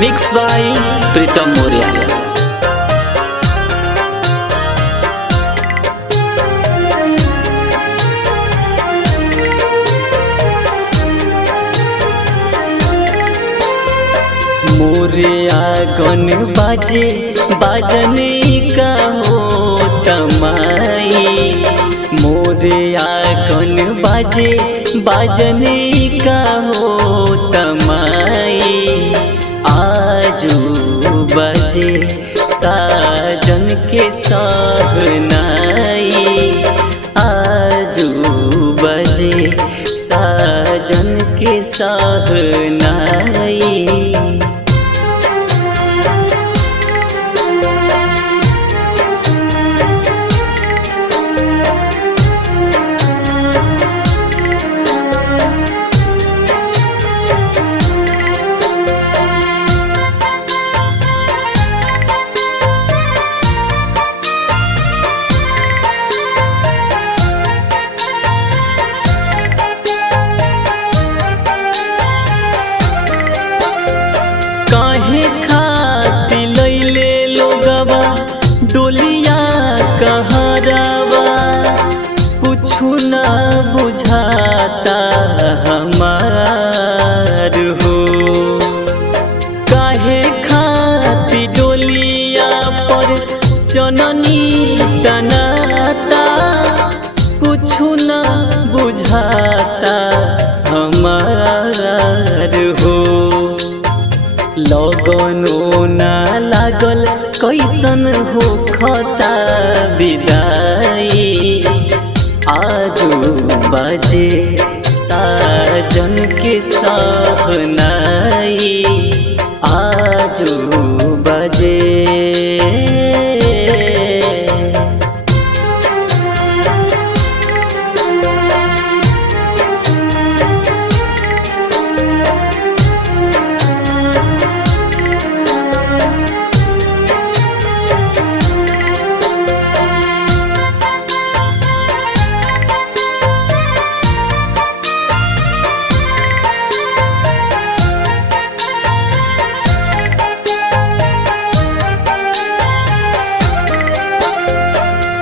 Mix by प्रीतम मौर्य। मोरे आंगन बाजे बाजने का हो तमाई, मोरे आंगन बाजे बाजने का हो तमाई। आजू बजे साजन के सहनाई, आजू बजे साजन के सहनाई। काहे खाती लैले लोगवा डोलिया कहरावा, कुछु ना बुझाता हमार हो। काहे खाती डोलिया पर चननी तनाता, कुछु ना बुझाता हमार हो। लगनो ना लागल कैसन हो खता विदाई, आजू बजे साजन के सहनाई, आजू बजे।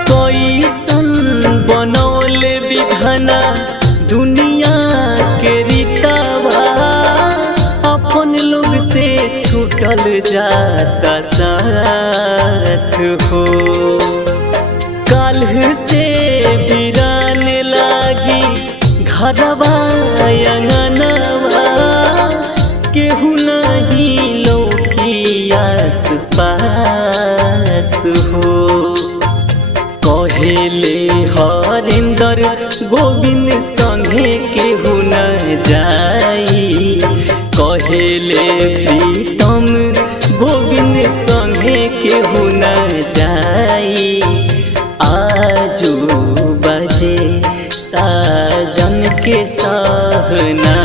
कैसन बनौल विधाना दुनिया के रीतावा, अपन लोग से छूटल जाता साथ हो। काल्ह से वीरान लागी घरवा अंगनवा, केहू नहीं लौकी आस पास हो। कहेले हरेंदर गोविंद संगे केहू न जाई, कहेले प्रीतम गोविंद संगे केहू न जाई। आजू बजे साजन के सहना